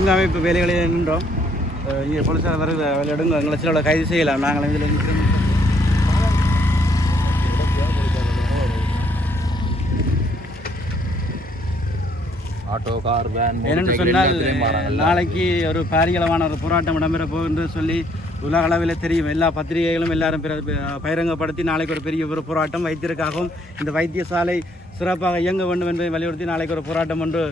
ஒருங்கமைப்பு வேலைகளில் நின்றோம். இங்கே போலீஸார் வருகிற எடுங்க. எங்களை சில கைது செய்யலாம். நாங்கள் இதில் ஆட்டோ கார் வேன் ஏனென்று சொன்னால் நாளைக்கு ஒரு பாரியளவான ஒரு போராட்டம் இடம்பெற போகுது சொல்லி உலக அளவில் தெரியும். எல்லா பத்திரிகைகளும் எல்லாரும் பகிரங்கப்படுத்தி நாளைக்கு ஒரு பெரிய ஒரு போராட்டம் வைத்தியருக்காகவும் இந்த வைத்தியசாலை சிறப்பாக இயங்க வேண்டும் என்பதை வலியுறுத்தி நாளைக்கு ஒரு போராட்டம் ஒன்று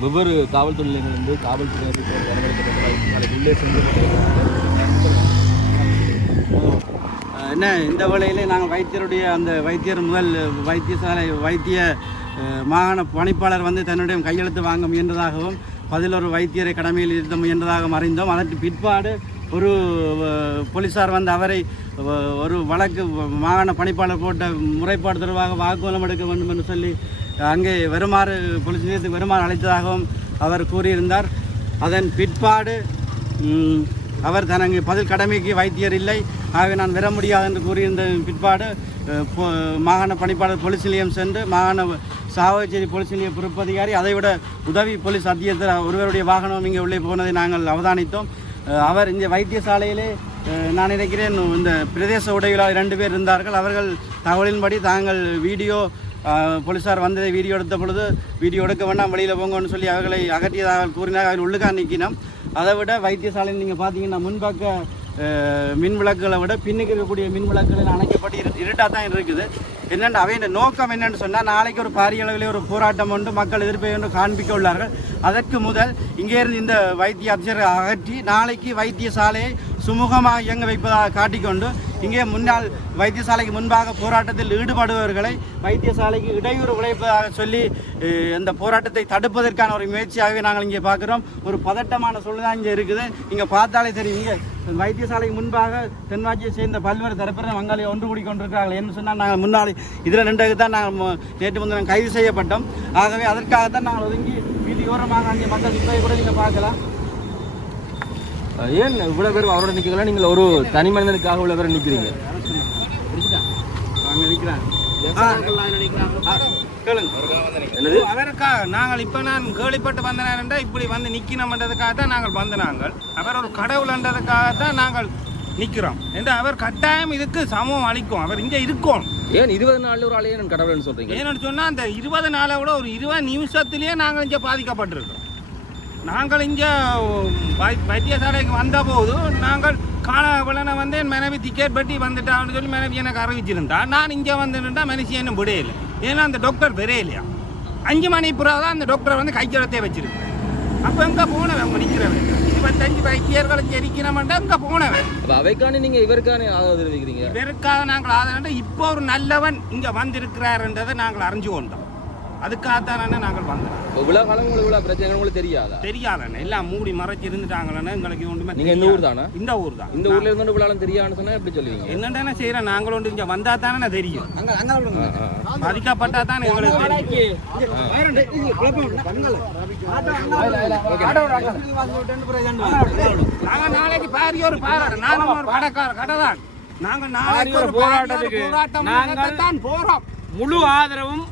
வெவ்வேறு காவல்துறை நிலையங்களிலிருந்து காவல்துறையினர் நாளைக்கு உள்ளே சென்று என்ன இந்த வேளையிலே நாங்கள் வைத்தியருடைய அந்த வைத்தியர் முதல் வைத்தியசாலை வைத்திய மாகாண பணிப்பாளர் வந்து தன்னுடைய கையெழுத்து வாங்க முயன்றதாகவும் பதில் ஒரு வைத்தியரை கடமையில் இருத்த முயன்றதாகவும் அறிந்தோம். அதற்கு பிற்பாடு ஒரு போலீஸார் போலீசார் வந்து அவரை ஒரு வழக்கு மாகாண பணிப்பாளர் போட்ட முறைப்பாடு தொடர்பாக வாக்குமூலம் எடுக்க வேண்டும் என்று சொல்லி அங்கே வருமாறு போலீஸ் நிலையத்துக்கு வருமாறு அழைத்ததாகவும் அவர் கூறியிருந்தார். அதன் பிற்பாடு அவர் தனக்கு பதில் கடமைக்கு வைத்தியர் இல்லை. ஆகவே நான் வர முடியாது என்று கூறியிருந்த பிற்பாடு மாகாண பணிப்பாளர் போலீஸ் நிலையம் சென்று மாகாண சாவகச்சேரி போலீஸ் நிலைய பொறுப்பதிகாரி அதைவிட உதவி போலீஸ் அத்தியத்தர் ஒருவருடைய வாகனம் இங்கே உள்ளே போனதை நாங்கள் அவதானித்தோம். அவர் இங்கே வைத்தியசாலையிலே நான் நினைக்கிறேன் இந்த பிரதேச உடைகளால் இரண்டு பேர் இருந்தார்கள். அவர்கள் தகவலின்படி தாங்கள் வீடியோ போலீஸார் வந்ததை வீடியோ எடுத்த பொழுது வீடியோ எடுக்க வேண்டாம் வெளியில் போங்கன்னு சொல்லி அவர்களை அகற்றியதாக கூறினார் அவர்கள் உள்ளுக்கா நிற்கினோம். அதை விட வைத்தியசாலையில் நீங்கள் பார்த்தீங்கன்னா முன்பக்க மின் விளக்குகளை விட பின்னுக்கு இருக்கக்கூடிய மின் விளக்குகள் அணைக்கப்பட்டு இரு இருட்டாக தான் இருக்குது. என்னென்னு அவையின் நோக்கம் என்னென்னு சொன்னால் நாளைக்கு ஒரு பாரிய அளவிலே ஒரு போராட்டம் ஒன்று மக்கள் எதிர்ப்பை ஒன்று காண்பிக்க உள்ளார்கள். அதற்கு முதல் இங்கே இருந்து இந்த வைத்திய அதிசரை அகற்றி நாளைக்கு வைத்தியசாலையை சுமூகமாக இயங்க வைப்பதாக காட்டிக்கொண்டு இங்கே முன்னாள் வைத்தியசாலைக்கு முன்பாக போராட்டத்தில் ஈடுபடுபவர்களை வைத்தியசாலைக்கு இடையூறு விளைப்பதாக சொல்லி இந்த போராட்டத்தை தடுப்பதற்கான ஒரு முயற்சியாகவே நாங்கள் இங்கே பார்க்குறோம். ஒரு பதட்டமான சூழ்நிலை இங்கே இருக்குது. இங்கே பார்த்தாலே சரி இங்கே வைத்தியசாலைக்கு முன்பாக தென்மாட்சியை சேர்ந்த பல்வேறு தரப்பினர் மங்களை ஒன்று கூடி கொண்டிருக்கிறார்கள் என்று சொன்னால் நாங்கள் முன்னாடி இதில் நின்றது தான் நாங்கள் நேற்று முந்தினம் கைது செய்யப்பட்டோம். ஆகவே அதற்காக தான் நாங்கள் ஒதுங்கி வீதியோரமாக அங்கே மக்கள் நிற்பதை கூட நீங்கள் பார்க்கலாம். ஏன் இவ்வளவு பேர் அவரோட நிக்கலாம் நீங்கள் ஒரு தனி மனிதனுக்காக இவ்வளவு பேர் நிற்கிறாங்க என்னது அவருக்காக நாங்கள் இப்போ நான் கேள்விப்பட்டு வந்தனாண்டா இப்படி வந்து நிற்கணும்ன்றதுக்காக தான் நாங்கள் வந்த நாங்கள். அவர் ஒரு கடவுள்ன்றதுக்காக தான் நாங்கள் நிற்கிறோம் என்று அவர் கட்டாயம் இதுக்கு சமூகம் அளிக்கும். அவர் இங்கே இருக்கும். ஏன் இருபது நாள்ல ஒரு ஆளையே நான் கடவுள்னு சொல்றீங்க? ஏன்னு சொன்னால் அந்த இருபது நாளை விட ஒரு இருபது நிமிஷத்துலேயே நாங்கள் இங்கே பாதிக்கப்பட்டிருக்கோம் நாங்கள் இங்கே வைத்தியசாலைக்கு வந்தபோது நாங்கள் காண விளனை வந்து என் மனைவி டிக்கெட் பட்டி வந்துட்டான்னு சொல்லி மனைவி எனக்கு அறிவிச்சிருந்தா நான் இங்கே வந்து நின்றா மனுஷன் இன்னும் விடையில ஏன்னா அந்த டாக்டர் விரையிலையா? அஞ்சு மணி புறா தான் அந்த டாக்டரை வந்து கைச்சலத்தை வச்சிருக்கு அப்போ எங்கே போனவன் அவங்க நிற்கிறவன் இருபத்தஞ்சு வைத்தியர்கள் இங்கே இருக்கிறவன்டா எங்கே போனவன்? அப்ப அவைக்கான நீங்க இவருக்கான ஆதரவு தெரிவிக்கிறீங்க? இதற்காக நாங்கள் ஆதரவு இப்போ ஒரு நல்லவன் இங்கே வந்திருக்கிறாருன்றதை நாங்கள் அறிஞ்சு கொண்டோம். அதுக்காகத்தானே நாங்கள் வந்தோம். இப்போ இவ்வளவு காலம் உங்களுக்கு இவ்வளவு பிரச்சனை உங்களுக்கு தெரியாதா? தெரியாதண்ணே. எல்லாம் மூடி மறைச்சு இருந்துட்டாங்களே எங்களுக்கு ஒன்றுமே நீங்க இந்த ஊர் தானா இந்த ஊர் தான் இந்த ஊர்ல இருந்து இவ்வளவு தெரியாதுன்னு சொன்னா எப்படி சொல்லுவீங்க? என்னென்ன செய்யறோம் நாங்கள் ஒன்று இங்கே வந்தா தானே தெரியும். பாதிக்கப்பட்டா தானே எங்களுக்கு நாங்கள் நாளைக்கு பாரி ஒரு பாராடு நானும் ஒரு கடைக்கார கடை தான் நாங்கள் நாளைக்கு ஒரு போராட்டத்துக்கு போராட்டம் தான் போறோம். முழு ஆதரவும்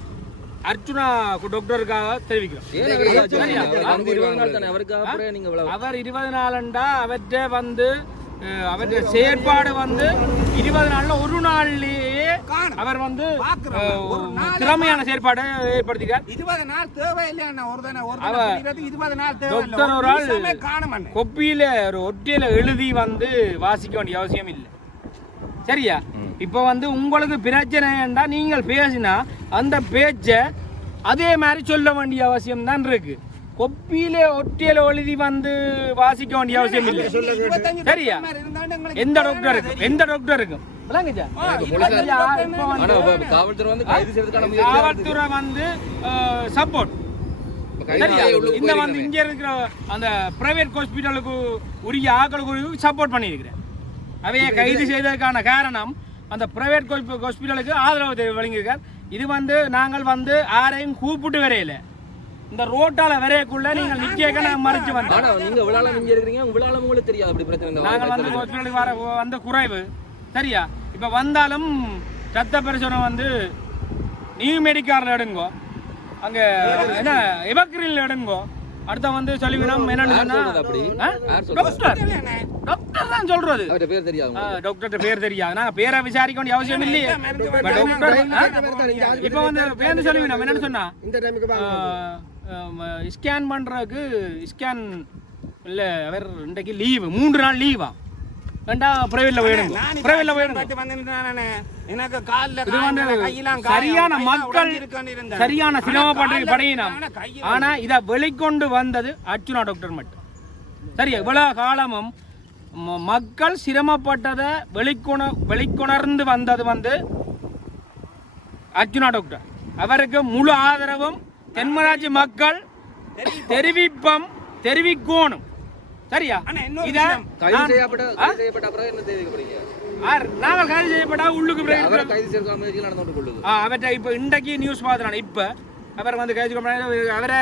அர்ச்சுனா டாக்டருக்காக தெரிவிக்கிறோம்? அவர் வந்து இருபது நாள் தானே? அவருக்காக அப்புறம் நீங்க இவ்வளவு அவர் இருபது நாளண்டா அவற்றை வந்து அவற்றை செயற்பாடு வந்து இருபது நாள்ல ஒரு நாள்லயே அவர் வந்து திறமையான செயற்பாடு ஏற்படுத்திக்கிறார் இருபது நாள் தேவையில்லை. ஒரு. கொப்பியில ஒரு ஒட்டியில எழுதி வந்து வாசிக்க வேண்டிய அவசியம் இல்லை. சரியா? இப்போ வந்து உங்களுக்கு பிரச்சனைண்டா நீங்கள் பேசினா அந்த பேச்சை அதே மாதிரி சொல்ல வேண்டிய அவசியம் தான் இருக்கு கொப்பியில ஒட்டியில எழுதி வந்து வாசிக்க வேண்டிய அவசியம் இல்லை சரியா? எந்த டாக்டர் இருக்கும்? எந்த டாக்டர் இப்ப காவல்துறை வந்து சப்போர்ட் சரியா? இந்த வந்து இங்க இருக்கிற அந்த பிரைவேட் ஹாஸ்பிட்டலுக்கு உரிய ஆக்களுக்கு சப்போர்ட் பண்ணியிருக்கிறேன். அவைய கைது செய்ததற்கான காரணம் அந்த பிரைவேட் ஹாஸ்பிட்டலுக்கு ஆதரவு வழங்கியிருக்கார். இது வந்து நாங்கள் வந்து யாரையும் கூப்பிட்டு வரையில. இந்த ரோட்டால வரையக்குள்ள நீங்கள் நிக்க நாங்கள் மறைச்சு வந்தோம். ஆனா நீங்க இவ்வளவு நீங்க இருக்கிறீங்க இவ்வளவு உங்களுக்கு தெரியாது அப்படி பிரச்சனை நாங்கள் வந்து வயித்துல. ஹாஸ்பிட்டலுக்கு வர வந்த குறைவு. சரியா? இப்போ வந்தாலும் ரத்த பரிசோதனை வந்து நியூ மெடிக்காரில் எடுங்கோ. அங்கே என்ன எவக்ரில் எடுங்கோ. அடுத்த வந்து சொல்லிவிடும் என்னன்னு அப்படி? டாக்டர். டாக்டர் தான் சொல்றது. அவர்கிட்ட பேர் தெரியாது ஆ, டாக்டர்கிட்ட பேர் தெரியாது. நாங்க பேரை விசாரிக்க வேண்டிய அவசியம் இல்லையே. இப்ப டாக்டர்? இப்ப வந்து பேர் சொல்லி நம்ம என்னன்னு சொன்னா இந்த டைமுக்கு ஸ்கேன் பண்றதுக்கு ஸ்கேன் இல்ல அவர் இன்றைக்கு லீவு மூன்று நாள் லீவா வேண்டா பிரைவேட்ல போயிடுங்க. பிரைவேட்ல போயிடுங்க. எனக்கு கால்ல வந்து சரியான மக்கள். சரியான சிரமப்பட்டு படையினம் ஆனா இத வெளிக்கொண்டு வந்தது அர்ச்சுனா டாக்டர் மட்டும். சரி இவ்வளவு காலமும் மக்கள் சிரமப்பட்டதை வெளிக்கொண வெளிக்கொணர்ந்து வந்தது வந்து அர்ச்சுனா டாக்டர். அவருக்கு முழு ஆதரவும் தென்மராட்சி மக்கள் தெரிவிப்பம் தெரிவிக்கணும். சரியா? இத. கைது செய்யப்பட்ட? கைது அப்புறம் என்ன நாங்கள் கைது செய்யப்பட்டா உள்ளுக்கு கைது செய்ய முயற்சிகள் நடந்து கொண்டு கொள்ளுது. ஆ அவர்கிட்ட இப்போ இன்றைக்கு நியூஸ் பார்த்துறான் இப்போ. அவர் வந்து கைது அவரை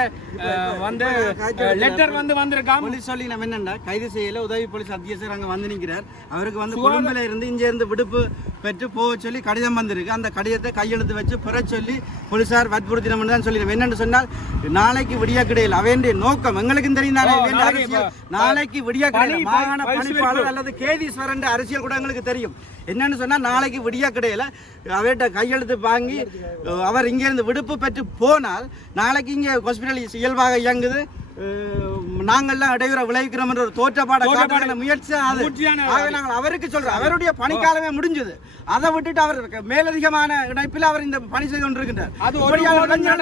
வந்து லெட்டர் வந்து வந்திருக்கான் போலீஸ் சொல்லி நம்ம என்னன்னா கைது செய்யல உதவி போலீஸ் அத்தியட்சர் அங்க வந்து நிற்கிறார் அவருக்கு வந்து கொழும்புல இருந்து இங்க இருந்து விடுப்பு பெற்று போக சொல்லி கடிதம் வந்திருக்கு. அந்த கடிதத்தை கையெழுத்து வச்சு பெற சொல்லி போலீசார் வற்புறுத்தினோம் தான் சொல்லி என்னன்னு சொன்னால் நாளைக்கு விடிய கிடையாது அவனுடைய நோக்கம் எங்களுக்கும் தெரியும் தானே? நாளைக்கு விடிய கிடையாது மாகாண பணி- பணிப்பாளர் அல்லது கேதீஸ்வரன் அரசியல் கூட எங்களுக்கு தெரியும். என்னன்னு சொன்னா நாளைக்கு விடிய கிடையில அவர்கிட்ட கையெழுத்து வாங்கி அவர் இங்க இருந்து விடுப்பு பெற்று போனால் நாளைக்கு இங்க ஹாஸ்பிட்டல் இயல்பாக இயங்குது. நாங்கள்லாம் இடையூற விளைவிக்கிறோம் என்ற ஒரு தோற்றப்பாட முயற்சி அது. ஆகவே நாங்கள் அவருக்கு சொல்றோம். அவருடைய பணிக்காலமே முடிஞ்சது. அதை விட்டுட்டு அவர் மேலதிகமான இணைப்பில் அவர் இந்த பணி செய்து கொண்டிருக்கின்றார்.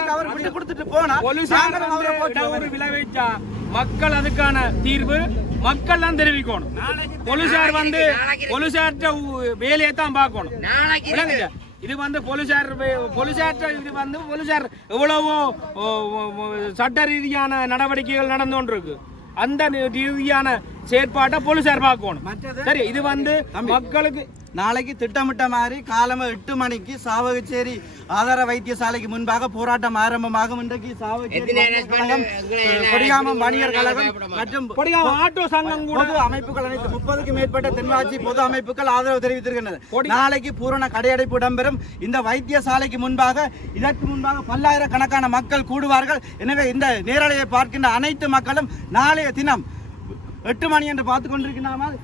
அவர் விட்டு கொடுத்துட்டு போனா போலீசார் நாங்களும் அவரை வந்து போற்றுவோம். இடஒரு விளைவிச்சா மக்கள் அதுக்கான தீர்வு மக்கள் தான் தெரிவிக்கணும். போலீசார் வந்து போலீசார்ட்ட உ- வேலையை தான் பார்க்கணும்? இது வந்து போலீசார் வே- போலீசார்ட்ட இது வந்து போலீசார் எவ்வளவோ சட்ட ரீதியான நடவடிக்கைகள் நடந்து கொண்டிருக்கு. அந்த ரீதியான செயற்பாட்டை போலீசார் பார்க்கணும். சரி இது வந்து மக்களுக்கு நாளைக்கு திட்டமிட்ட மாதிரி காலமா எட்டு மணிக்கு சாவகச்சேரி ஆதார வைத்தியசாலைக்கு முன்பாக போராட்டம் ஆரம்பமாகும். இன்றைக்கு சாவகச்சேரி வணிகர் கழகம், மற்றும் ஆட்டோ சங்கம் கூட அமைப்புகள் அனைத்து முப்பதுக்கும் மேற்பட்ட தென்காட்சி பொது அமைப்புகள் ஆதரவு தெரிவித்திருக்கின்றன. நாளைக்கு பூரண கடையடைப்பு இடம்பெறும். இந்த வைத்தியசாலைக்கு முன்பாக இதற்கு முன்பாக பல்லாயிரக்கணக்கான மக்கள் கூடுவார்கள். எனவே இந்த நேரலையை பார்க்கின்ற அனைத்து மக்களும் நாளைய தினம் எட்டு மணி என்று பார்த்து கொண்டிருக்கிறாமல்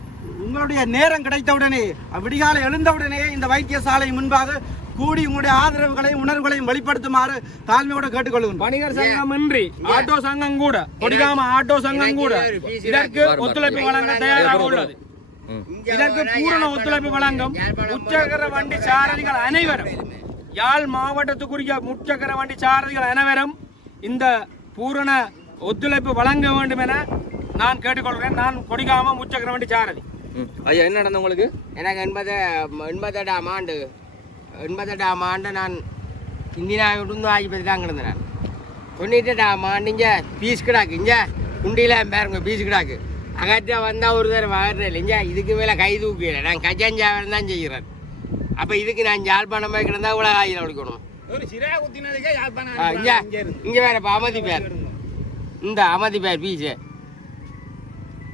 உங்களுடைய நேரம் கிடைத்தவுடனே விடிகாலை எழுந்தவுடனே இந்த வைத்தியசாலை முன்பாக கூடி உங்களுடைய ஆதரவுகளையும் உணர்வுகளையும் வெளிப்படுத்துமாறு தாழ்மையோடு கேட்டுக்கொள்கிறோம் வணிகர் சங்கம் இன்றி ஆட்டோ சங்கம் கூட கொடிகாம ஆட்டோ சங்கம் கூட இதற்கு ஒத்துழைப்பு வழங்க தயாராக உள்ளது இதற்கு பூரண ஒத்துழைப்பு வழங்கும் முச்சக்கர வண்டி சாரதிகள் அனைவரும் யாழ் மாவட்டத்துக்குரிய முச்சக்கர வண்டி சாரதிகள் அனைவரும் இந்த பூரண ஒத்துழைப்பு வழங்க வேண்டும் என நான் கேட்டுக்கொள்கிறேன். நான் கொடிகாம முச்சக்கர வண்டி சாரதி. ஐயா என்ன நடந்தது உங்களுக்கு? எனக்கு எண்பது எண்பத்தெட்டாம் ஆண்டு எண்பத்தெட்டாம் ஆண்டு நான் இந்தியாவிட்டு ஆகிப்பதி தான் கிடந்தேன் நான். தொண்ணூற்றெட்டாம் ஆண்டு இங்கே பீஸ் கிடாக்கு. இங்கே குண்டியில் பேருங்க பீஸ் கிடாக்கு. அகற்ற வந்தால் ஒரு தடவை வர்றதில்லை இங்கே இதுக்கு மேலே கை தூக்கல நான் கஜாஞ்சாவரம் தான் செய்கிறேன். அப்போ இதுக்கு நான் ஜாழ்ப்பாணம் போய் கிடந்தா இவ்வளோ காயில் யாழ்ப்பாணம் ஆ, இங்க. இங்க வேற இப்ப அமதி பேர். இந்த அமதி பேர் பீஸ்.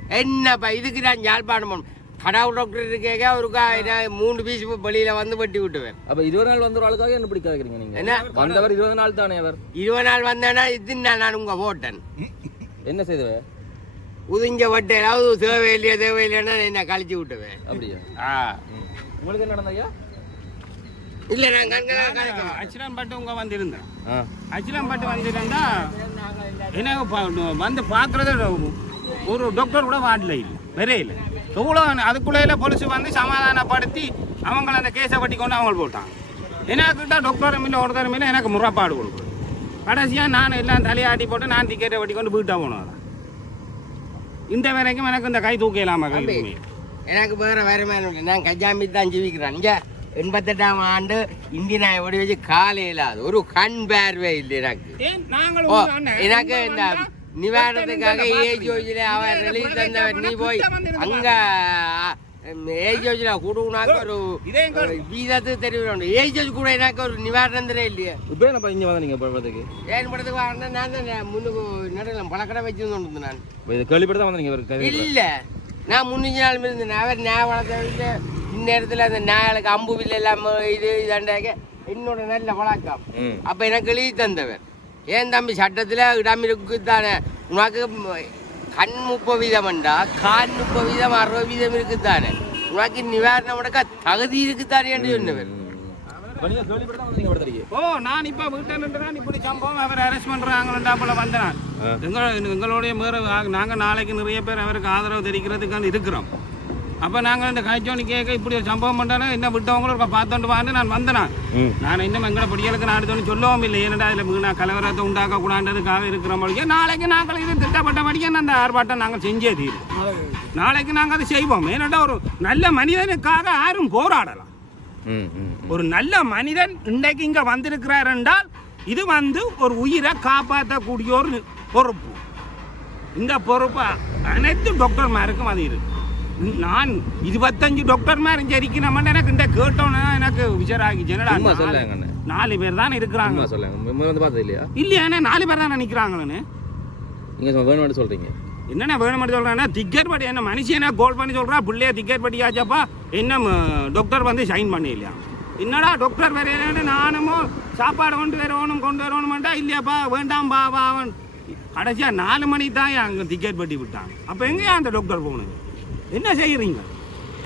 என்னப்பா இதுக்கு நான் யாழ்ப்பாணம் போகணும். கடவுள் டாக்டர் இருக்கேங்க அவருக்கா என்ன மூணு பீஸ் வெளியில வந்து வெட்டி விட்டுவேன். அப்ப இருபது நாள் வந்த ஒரு ஆளுக்காக என்ன பிடிக்க கேக்குறீங்க நீங்க? என்ன? வந்தவர் இருபது நாள் தானே அவர்? இருபது நாள் வந்தேன்னா இது நான் நான் உங்க போட்டேன் என்ன செய்தவ? உதிஞ்ச வட்டை ஏதாவது தேவையில்லையா தேவையில்லைன்னா என்ன கழிச்சு விட்டுவேன். அப்படியா? ஆ. உங்களுக்கு என்ன நடந்தது ஐயா? இல்ல நான் கண்களா கழிச்சு அச்சிலம் பட்டு உங்க வந்திருந்தேன். ஆ. அச்சிலம் பட்டு வந்திருந்தா என்ன ப- வந்து பார்க்கறது ஒரு டாக்டர் கூட வார்டில் இல்லை வேறே இல்லை எவ்வளோ அதுக்குள்ளே போலீஸ் வந்து சமாதானப்படுத்தி அவங்கள அந்த கேஸை வட்டி கொண்டு அவங்க போட்டான் எனக்கிட்ட டாக்டரும் இல்லை ஒருத்தரும் இல்லை எனக்கு முறைப்பாடு கொடுக்கும் கடைசியாக நான் எல்லாம் தலையாட்டி போட்டு நான் டிக்கெட்டை வட்டி கொண்டு வீட்டை போனோம். இந்த வரைக்கும் எனக்கு இந்த கை தூக்க இல்லாமல் எனக்கு வேற வருமானம் இல்லை நான் கஜாமி தான் ஜீவிக்கிறேன். இங்க எண்பத்தெட்டாம் ஆண்டு இந்தி நாய் ஓடி வச்சு காலையில் ஒரு கண் பார்வை இல்லை எனக்கு. எனக்கு இந்த நிவாரணத்துக்காக ஏஜ் யோஜில அவர் ரிலீஸ் தந்தவர் நீ போய். அங்க ஏஜ் யோஜில கொடுனாக்க ஒரு இதே எங்க- வீதத்து தெரிவிக்கணும். ஏஜ் யோஜ் கூட எனக்கு ஒரு நிவாரணம் தரே இல்லையே. இப்போ என்னப்பா இங்க வந்த நீங்க படுறதுக்கு ஏன் படத்துக்கு வாங்கினா நான் தான் முன்னுக்கு நடுவில் பழக்கடை வச்சிருந்து நான். இப்போ இது கேள்விப்பட்டு தான் வந்தீங்க இவர் கைது இல்ல. நான் முன்னூத்தி நாள் இருந்தேன். அவர் நியாய வளர்த்த இந்நேரத்தில் அந்த நாயலுக்கு அம்பு வில்ல எல்லாம் இது இதாண்டாக்க என்னோட நல்ல பழக்கம் ம். அப்ப எனக்கு எழுதி தந்தவர் ஏன் தம்பி சட்டத்துல இடம் இருக்குதானே உனக்கு கண் முப்பது வீதம்டா கால் முப்பது வீதம் அறுபது வீதம் இருக்குதானே உனக்கு நிவாரணம் உனக்கு தகுதி இருக்குதானே என்று சொன்னவர். ஓ நான் இப்போ வீட்டில் நின்று தான் இப்படி சம்பவம் அவர் அரெஸ்ட் பண்ணுறாங்கடா போல வந்தேன். எங்கள் எங்களுடைய மேற நாங்கள் நாளைக்கு நிறைய பேர் அவருக்கு ஆதரவு தெரிவிக்கிறதுக்கான இருக்கிறோம். அப்போ நாங்கள் இந்த காய்ச்சோனி கேட்க இப்படி ஒரு சம்பவம் பண்ணாலும் என்ன விட்டவங்களும் பார்த்துட்டு வான்னு நான் வந்தேன். நான் இன்னும் எங்களை படிகளுக்கு நான் அடுத்தவனு சொல்லவும் இல்லை. ஏன்னா இதில் வீணா கலவரத்தை உண்டாக்க கூடாண்டதுக்காக இருக்கிற மொழியே நாளைக்கு நாங்கள் இது திட்டப்பட்டபடியே அந்த ஆர்ப்பாட்டம் நாங்கள் செஞ்சே தீரும் நாளைக்கு நாங்கள் அதை செய்வோம். ஏன்னாட்டா ஒரு நல்ல மனிதனுக்காக யாரும் போராடலாம். ஒரு நல்ல மனிதன் இன்றைக்கு இங்க வந்திருக்கிறார் என்றால் இது வந்து ஒரு உயிரை காப்பாற்றக்கூடிய ஒரு பொறுப்பு. இந்த பொறுப்பு அனைத்து டாக்டர்மாருக்கும் அது இருக்கு. நான் இருபத்தஞ்சு டாக்டர்மாரும் சரிக்கணும்னு எனக்கு இந்த கேட்டோன்னே எனக்கு விசாராகி ஜெனடா சொல்லுங்க. நாலு பேர் தான் இருக்கிறாங்க. சொல்லுங்க. வந்து பார்த்தது இல்லையா இல்லையாண்ணே நாலு பேர் தான் நிற்கிறாங்களேன்னு நீங்கள் வேணும்னு சொல்கிறீங்க என்னென்ன வேணும்னு சொல்கிறேன்னா டிக்கெட் படி என்ன மனுஷனா கோல் பண்ணி சொல்கிறா பிள்ளைய டிக்கெட் படி ஆச்சாப்பா இன்னும் டாக்டர் வந்து சைன் பண்ணி இல்லையா என்னடா டாக்டர் வேற நானுமோ சாப்பாடு கொண்டு வரணும் கொண்டு வரணுமாண்டா இல்லையாப்பா வேண்டாம்பா வா கடைசியா நாலு மணி தான் அங்கே டிக்கெட் பட்டி விட்டாங்க. அப்போ எங்கேயா அந்த டாக்டர் போகணும் என்ன செய்கிறீங்க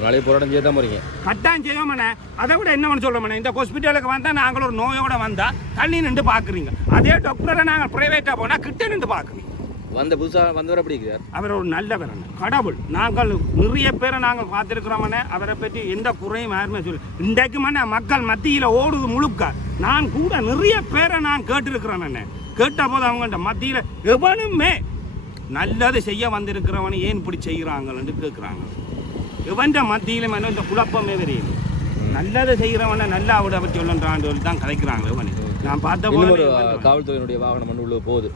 நாளைக்கு போராட்டம் செய்ய தான் போகிறீங்க கட்டாயம் செய்யோமண்ணே அதை விட என்ன சொல்கிறோம்ண்ணே இந்த ஹாஸ்பிட்டலுக்கு வந்தால் நாங்கள் ஒரு நோயோட வந்தால் தள்ளி நின்று பார்க்குறீங்க. அதே டாக்டரை நாங்கள் ப்ரைவேட்டாக போனால் கிட்ட நின்று பார்க்குறீங்க. வந்த புதுசாக வந்தவர் அப்படி இருக்கிறார்? அவர் ஒரு நல்லவர். கடவுள். நாங்கள் நிறைய பேரை நாங்கள் பார்த்துருக்கிறோமண்ணே அவரை பற்றி எந்த குறையும் யாருமே சொல்லி இன்றைக்கு மண்ணே மக்கள் மத்தியில் ஓடுது முழுக்க. நான் கூட நிறைய பேரை நான் கேட்டிருக்கிறேன் கேட்ட போது அவங்கள்ட்ட மத்தியில் எவனுமே நல்லது செய்ய வந்திருக்கிறவனை ஏன் இப்படி செய்கிறாங்கன்னு கேட்குறாங்க எவன்ட மத்தியிலும் என்ன இந்த குழப்பமே தெரியுது. நல்லதை செய்கிறவனை நல்லா அவட பற்றி சொல்லன்றான்னு சொல்லி தான் கதைக்கிறாங்க எவனு நான் பார்த்த போது காவல்துறையினுடைய வாகனம் உள்ள போகுது.